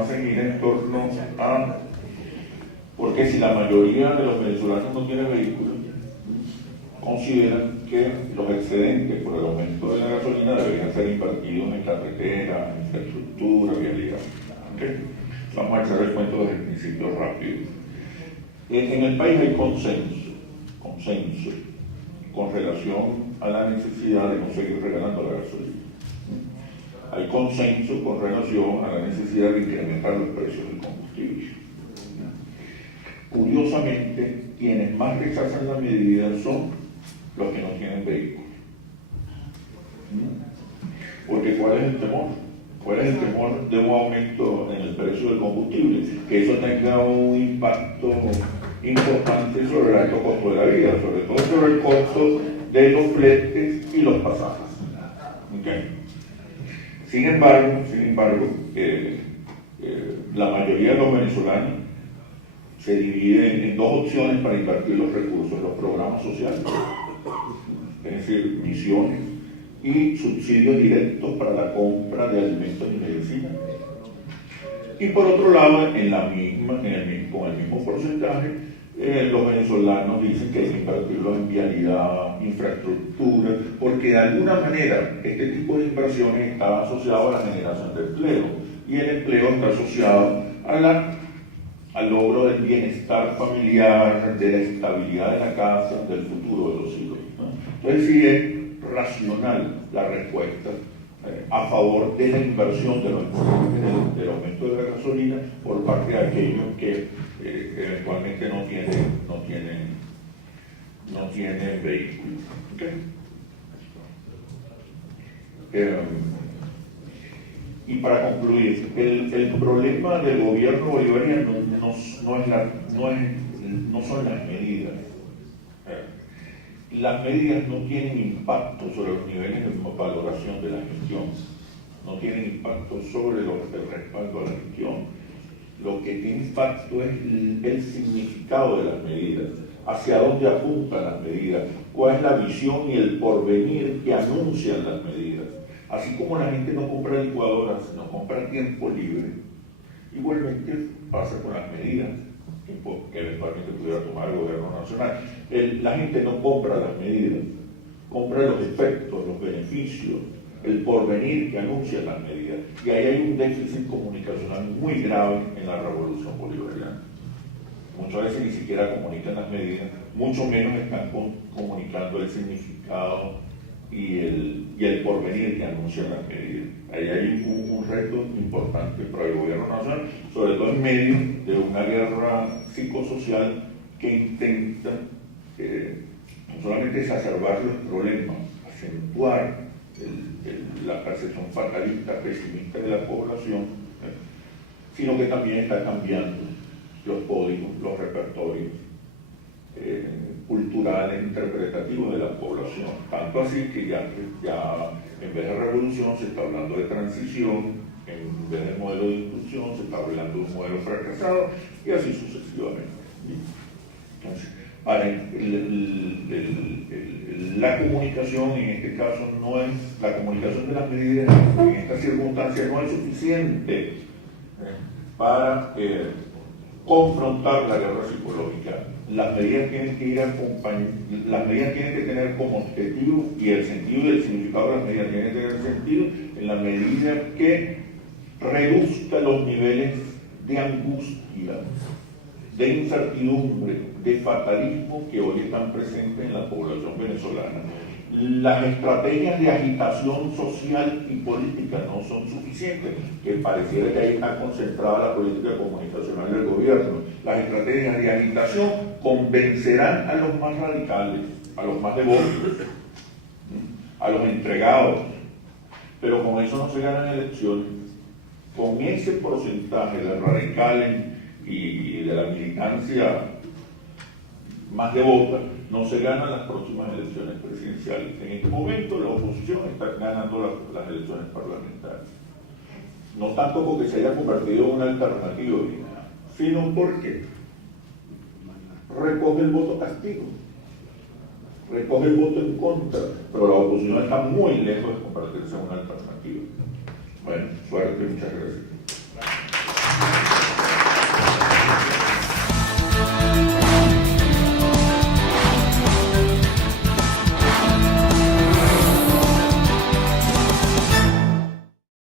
hacen gira en torno a, porque si la mayoría de los venezolanos no tienen vehículos, consideran que los excedentes por el aumento de la gasolina deberían ser invertidos en carretera, infraestructura, vialidad. ¿Okay? Vamos a echar el cuento desde el principio rápido. En el país hay consenso con relación a la necesidad de no seguir regalando la gasolina. Hay consenso con relación a la necesidad de incrementar los precios del combustible. Curiosamente, quienes más rechazan la medida son los que no tienen vehículos. Porque ¿cuál es el temor? ¿Cuál es el temor de un aumento en el precio del combustible? Que eso tenga un impacto importante sobre el alto costo de la vida, sobre todo sobre el costo de los fletes y los pasajes. ¿Okay? Sin embargo, la mayoría de los venezolanos se dividen en dos opciones para invertir los recursos: los programas sociales, es decir, misiones, y subsidios directos para la compra de alimentos y medicinas. Y por otro lado, con el mismo porcentaje, los venezolanos dicen que hay que invertirlos en vialidad, infraestructura, porque de alguna manera este tipo de inversiones está asociado a la generación de empleo, y el empleo está asociado al logro del bienestar familiar, de la estabilidad de la casa, del futuro de los hijos, ¿no? Entonces sí es racional la respuesta a favor de la inversión del aumento de la gasolina por parte de aquellos que eventualmente no tienen vehículos. ¿Okay? Y para concluir, el problema del gobierno bolivariano no son las medidas. Las medidas no tienen impacto sobre los niveles de valoración de la gestión, no tienen impacto sobre el respaldo a la gestión. Lo que tiene impacto es el significado de las medidas, hacia dónde apuntan las medidas, cuál es la visión y el porvenir que anuncian las medidas. Así como la gente no compra licuadoras, no compra tiempo libre, igualmente pasa con las medidas que eventualmente pudiera tomar el gobierno nacional. La gente no compra las medidas, compra los efectos, los beneficios, el porvenir que anuncian las medidas. Y ahí hay un déficit comunicacional muy grave en la revolución bolivariana. Muchas veces ni siquiera comunican las medidas, mucho menos están comunicando el significado y el porvenir que anuncian las medidas. Ahí hay un reto importante para el gobierno nacional, sobre todo en medio de una guerra psicosocial que intenta no solamente exacerbar los problemas, acentuar la percepción fatalista, pesimista de la población, sino que también está cambiando los códigos, los repertorios culturales, interpretativos de la población. Tanto así que ya en vez de revolución se está hablando de transición, en vez de modelo de inclusión se está hablando de un modelo fracasado, y así sucesivamente. Entonces, la comunicación en este caso la comunicación de las medidas en esta circunstancia no es suficiente para confrontar la guerra psicológica. Las medidas tienen que tener como objetivo, y el sentido y el significado de las medidas tienen que tener sentido en la medida que reduzca los niveles de angustia, de incertidumbre, de fatalismo que hoy están presentes en la población venezolana. Las estrategias de agitación social y política no son suficientes, que pareciera que ahí está concentrada la política comunicacional del gobierno. Las estrategias de agitación convencerán a los más radicales, a los más devotos, a los entregados, pero con eso no se ganan elecciones. Con ese porcentaje de radicales y de la militancia más devota, no se ganan las próximas elecciones presidenciales. En este momento la oposición está ganando las elecciones parlamentarias. No tanto porque se haya convertido en una alternativa, sino porque recoge el voto castigo, recoge el voto en contra, pero la oposición está muy lejos de convertirse en una alternativa. Bueno, suerte, muchas gracias.